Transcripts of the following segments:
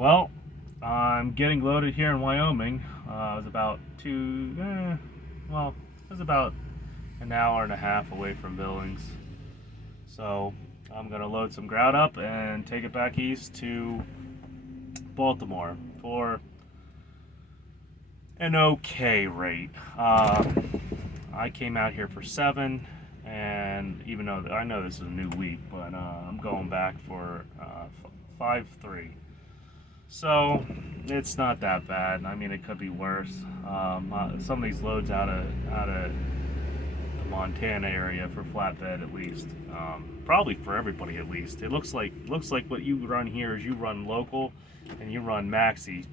Well, I'm getting loaded here in Wyoming. I was about it was about an hour and a half away from Billings. So I'm gonna load some grout up and take it back east to Baltimore for an okay rate. I came out here for 7, and even though I know this is a new week, but I'm going back for 5-3. So it's not that bad. I mean, it could be worse. Some of these loads out of the Montana area for flatbed at least. Probably for everybody at least. It looks like what you run here is you run local, and you run maxi.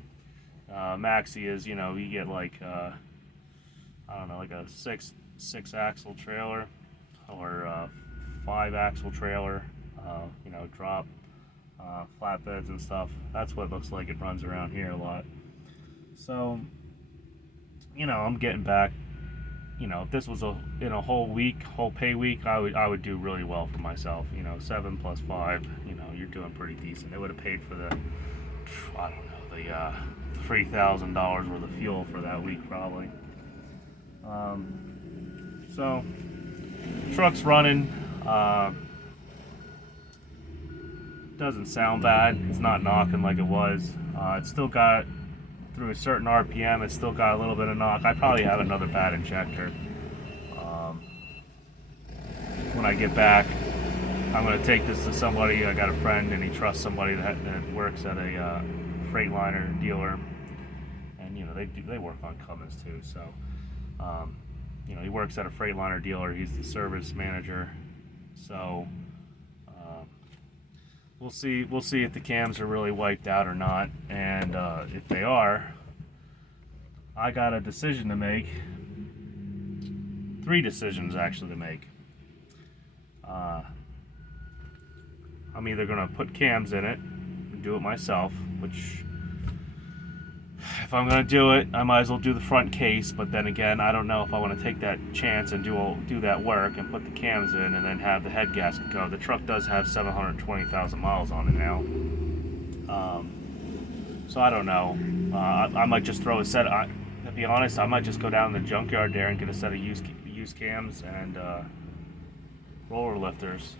Maxi is, you get like I don't know, like a six axle trailer or 5 axle trailer. Drop flatbeds and stuff. That's what it looks like it runs around here a lot. So, I'm getting back. If this was in a whole week, whole pay week, I would do really well for myself. 7 plus 5. You're doing pretty decent. It would have paid for I don't know, the $3,000 worth of fuel for that week probably. So, truck's running. Doesn't sound bad. It's not knocking like it was. It's still got, through a certain RPM, it's still got a little bit of knock. I probably have another bad injector. When I get back, I'm going to take this to somebody. I got a friend, and he trusts somebody that works at a Freightliner dealer, and they work on Cummins too. So, he works at a Freightliner dealer. He's the service manager. So. We'll see if the cams are really wiped out or not, and if they are, I got a decision to make. 3 decisions actually to make. I'm either gonna put cams in it and do it myself, which if I'm gonna do it, I might as well do the front case. But then again, I don't know if I want to take that chance and do that work and put the cams in and then have the head gasket go. The truck does have 720,000 miles on it now, so I don't know. I might just throw a set. To be honest, I might just go down to the junkyard there and get a set of used cams and roller lifters.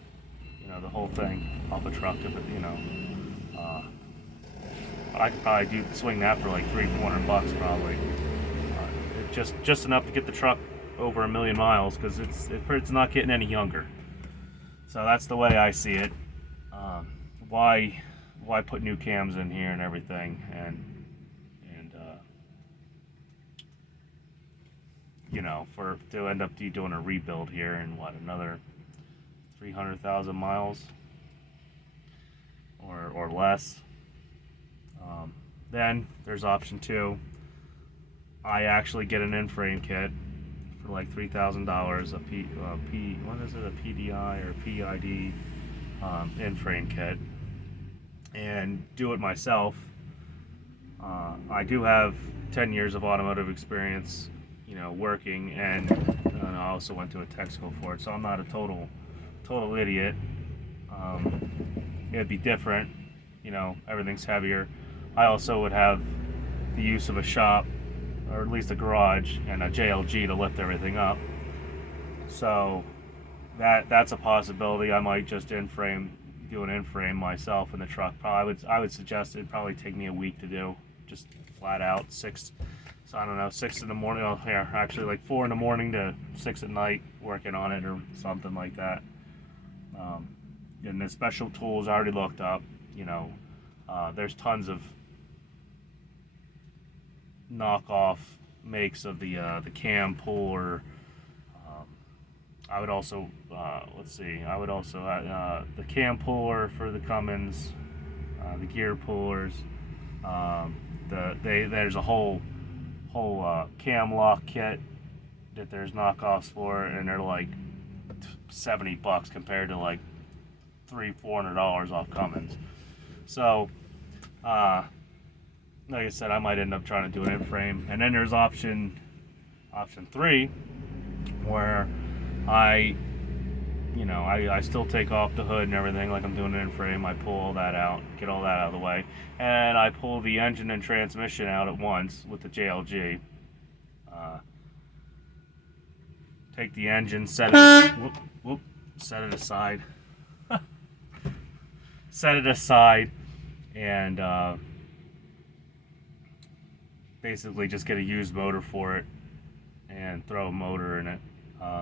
The whole thing off a truck if it. I could probably swing that for like $300-400 probably. Just enough to get the truck over 1,000,000 miles because it's not getting any younger. So that's the way I see it. Why put new cams in here and everything and to end up doing a rebuild here in another 300,000 miles or less. Then there's option 2. I actually get an in-frame kit for like $3,000. A PDI or PID in-frame kit, and do it myself. I do have 10 years of automotive experience, working, and I also went to a tech school for it, so I'm not a total idiot. It'd be different, everything's heavier. I also would have the use of a shop, or at least a garage, and a JLG to lift everything up. So that's a possibility. I might just do an in-frame myself in the truck. I would suggest it'd probably take me a week to do, just flat out 6. So I don't know, 6 in the morning. Oh, yeah, actually like 4 in the morning to 6 at night working on it or something like that. And the special tools I already looked up. There's tons of knockoff makes of the cam puller. I would also the cam puller for the Cummins, the gear pullers. There's a whole cam lock kit that there's knockoffs for, and they're like $70 compared to like $300-400 off Cummins. So, like I said, I might end up trying to do an in-frame. And then there's option 3, where I you know, I still take off the hood and everything like I'm doing it in frame. I pull all that out, get all that out of the way, and I pull the engine and transmission out at once with the JLG. Take the engine, set it aside, set it aside, and basically just get a used motor for it and throw a motor in it.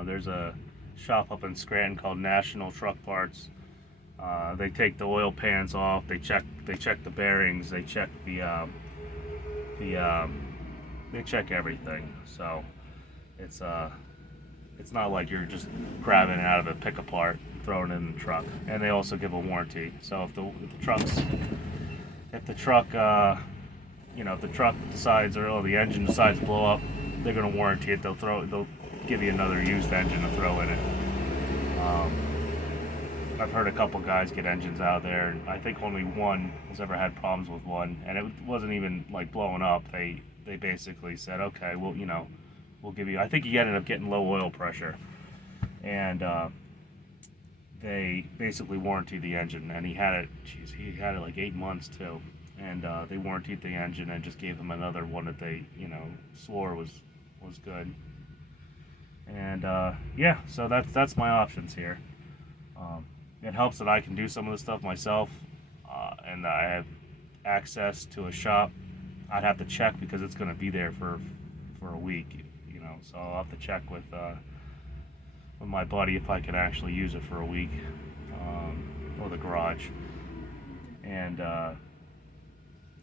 There's a shop up in Scranton called National Truck Parts. They take the oil pans off. They check the bearings. They check they check everything. So it's not like you're just grabbing it out of a pick apart and throwing it in the truck. And they also give a warranty. So if the truck decides, or the engine decides to blow up, they're gonna warranty it. They'll give you another used engine to throw in it. I've heard a couple guys get engines out there, and I think only one has ever had problems with one, and it wasn't even like blowing up. They basically said, okay, well, we'll give you. I think he ended up getting low oil pressure, and they basically warranted the engine, and he had it like 8 months too, and they warranted the engine and just gave him another one that they swore was good. And yeah, so that's my options here. It helps that I can do some of the stuff myself, and I have access to a shop. I'd have to check because it's going to be there for a week, so I'll have to check with my buddy if I can actually use it for a week, or the garage. And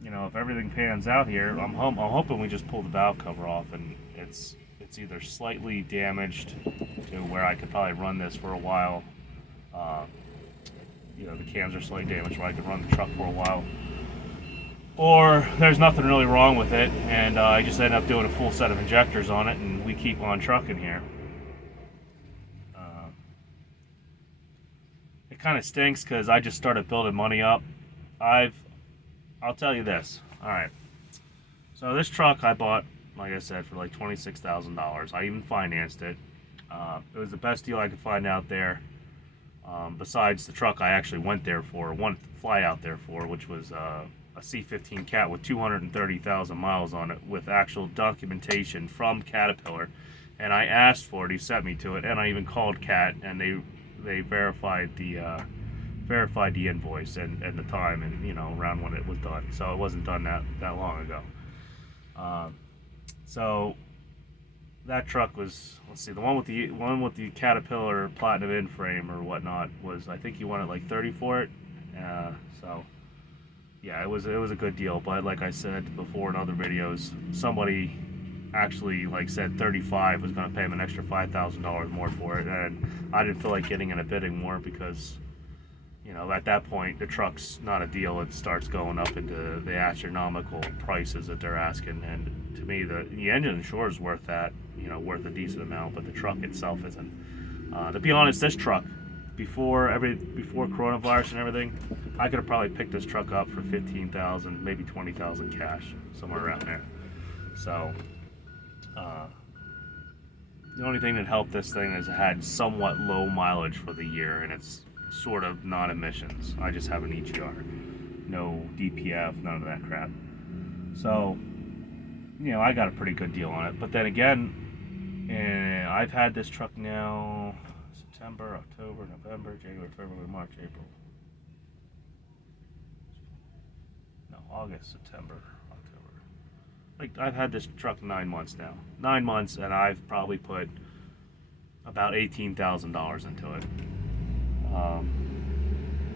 if everything pans out here, I'm hoping we just pull the valve cover off and it's either slightly damaged to where I could probably run this for a while. The cams are slightly damaged where I could run the truck for a while, or there's nothing really wrong with it, and I just end up doing a full set of injectors on it, and we keep on trucking here. It kind of stinks because I just started building money up. I'll tell you this. All right. So this truck I bought, like I said, for like $26,000. I even financed it. It was the best deal I could find out there. Besides the truck I actually wanted to fly out there for, which was a C15 Cat with 230,000 miles on it, with actual documentation from Caterpillar. And I asked for it. He sent me to it, and I even called Cat, and they verified the invoice and the time, and around when it was done. So it wasn't done that long ago. So that truck was, let's see, the one with the Caterpillar Platinum in frame or whatnot was, I think he wanted like 30 for it. So yeah, it was a good deal. But like I said before in other videos, somebody actually said 35 was going to pay him an extra $5,000 more for it, and I didn't feel like getting in a bidding war because at that point the truck's not a deal. It starts going up into the astronomical prices that they're asking, and to me the engine sure is worth that, worth a decent amount, but the truck itself isn't. To be honest, this truck before coronavirus and everything, I could have probably picked this truck up for $15,000, maybe $20,000 cash, somewhere around there. So the only thing that helped this thing is it had somewhat low mileage for the year, and it's sort of non-emissions. I just have an EGR, no DPF, none of that crap. So I got a pretty good deal on it. But then again, I've had this truck now September, October, November, January, February, March, April. No, August, September, October. I've had this truck 9 months now. 9 months, and I've probably put about $18,000 into it.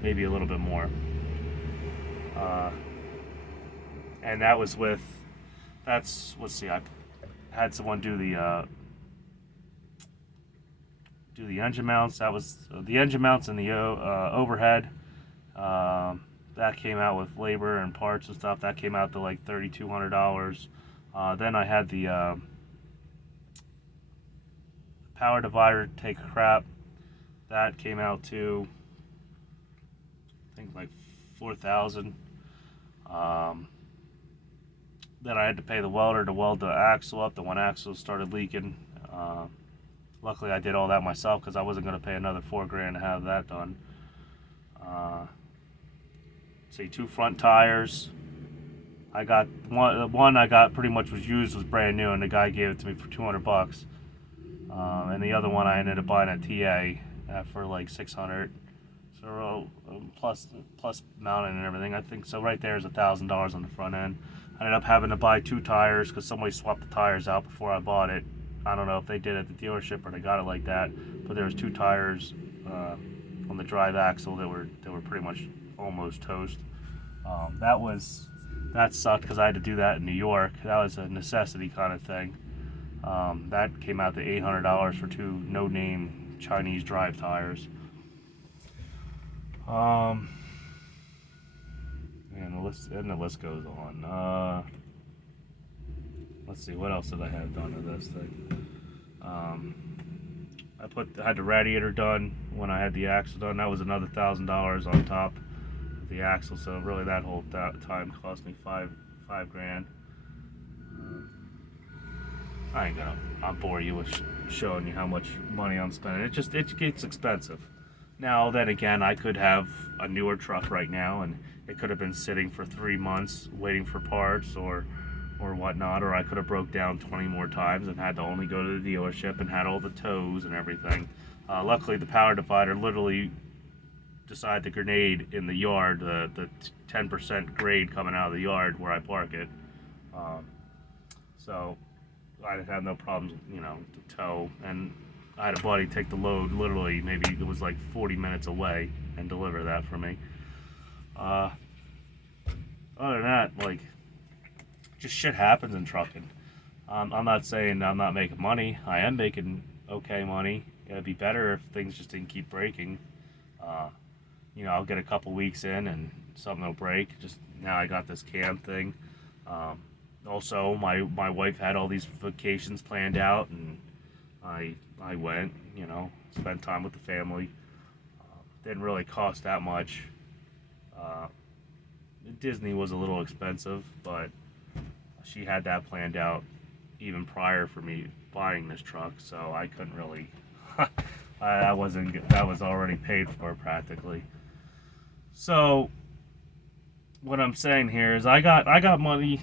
Maybe a little bit more. And that was with, let's see, I had someone do the engine mounts. That was the engine mounts and the overhead. That came out with labor and parts and stuff. That came out to like $3,200. Then I had the power divider take a crap. That came out to, I think, like $4,000. Then I had to pay the welder to weld the axle up. The one axle started leaking. luckily I did all that myself because I wasn't going to pay another $4,000 to have that done. See, 2 front tires. I got one I got pretty much was used, was brand new, and the guy gave it to me for $200. And the other one I ended up buying at TA for like $600. So plus mounting and everything. I think so. Right there is $1,000 on the front end. I ended up having to buy 2 tires because somebody swapped the tires out before I bought it. I don't know if they did it at the dealership or they got it like that, but there was 2 tires on the drive axle that were pretty much almost toast. That sucked because I had to do that in New York. That was a necessity kind of thing. That came out to $800 for 2 no-name Chinese drive tires. And the list goes on. Let's see, what else did I have done to this thing? I had the radiator done when I had the axle done. That was another $1,000 on top of the axle. So really, that whole time cost me $5,000. I ain't I'll bore you with showing you how much money I'm spending. It gets expensive. Now then again, I could have a newer truck right now, and it could have been sitting for 3 months waiting for parts or whatnot, or I could have broke down 20 more times and had to only go to the dealership and had all the tows and everything. Luckily, the power divider literally decided to grenade in the yard, the 10% grade coming out of the yard where I park it. So I had no problems, to tow, and I had a buddy take the load literally, maybe it was like 40 minutes away, and deliver that for me. Other than that, like, just shit happens in trucking. I'm not saying I'm not making money. I am making okay money. It'd be better if things just didn't keep breaking. I'll get a couple weeks in and something will break. Just now I got this cam thing. Also, my wife had all these vacations planned out, and I went, spent time with the family. Didn't really cost that much. Disney was a little expensive, but she had that planned out even prior for me buying this truck, so I couldn't really. That was already paid for practically. So what I'm saying here is I got money.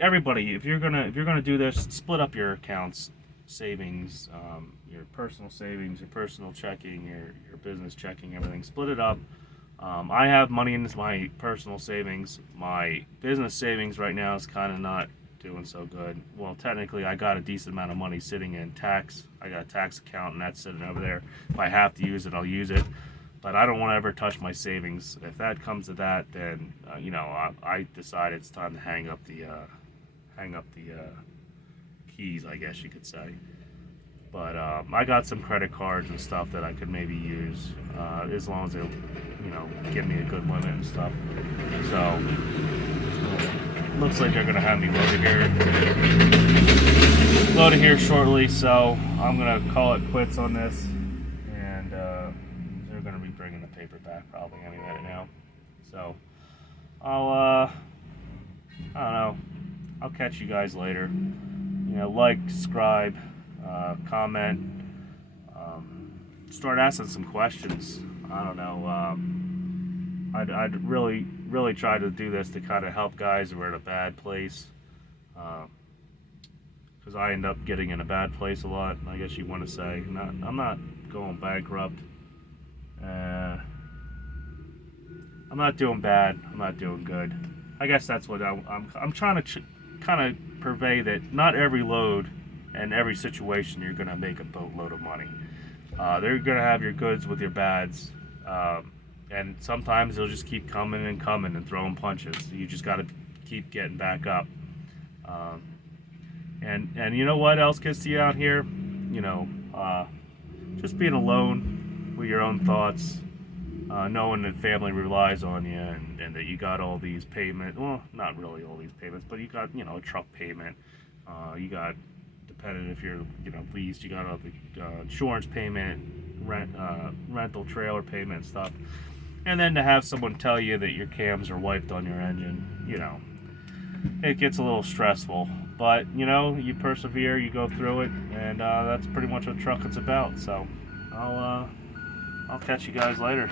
Everybody, if you're gonna do this, split up your accounts, savings, your personal savings, your personal checking, your business checking, everything. Split it up. I have money in my personal savings. My business savings right now is kind of not doing so good. Well, technically, I got a decent amount of money sitting in tax. I got a tax account, and that's sitting over there. If I have to use it, I'll use it. But I don't want to ever touch my savings. If that comes to that, then I decide it's time to hang up the keys, I guess you could say. But I got some credit cards and stuff that I could maybe use, as long as they'll, give me a good limit and stuff. So looks like they're gonna have me loaded here shortly. So I'm gonna call it quits on this, and they're gonna be bringing the paper back probably any minute now. So I don't know. I'll catch you guys later. Like, subscribe, comment, start asking some questions. I don't know. I'd really try to do this to kind of help guys who are in a bad place. Because I end up getting in a bad place a lot, I guess you want to say. I'm not going bankrupt. I'm not doing bad. I'm not doing good. I guess that's what I'm trying to kind of purvey that not every load and every situation you're going to make a boatload of money. They're going to have your goods with your bads, and sometimes they'll just keep coming and throwing punches. You just got to keep getting back up. And you know what else gets to you out here? Just being alone with your own thoughts, knowing that family relies on you, and that you got all these payments. Well, not really all these payments, but you got a truck payment. You got, depending if you're leased, you got all the insurance payment, rental trailer payment stuff, and then to have someone tell you that your cams are wiped on your engine, it gets a little stressful. But you know, you persevere, you go through it, and that's pretty much what trucking's about. So I'll catch you guys later.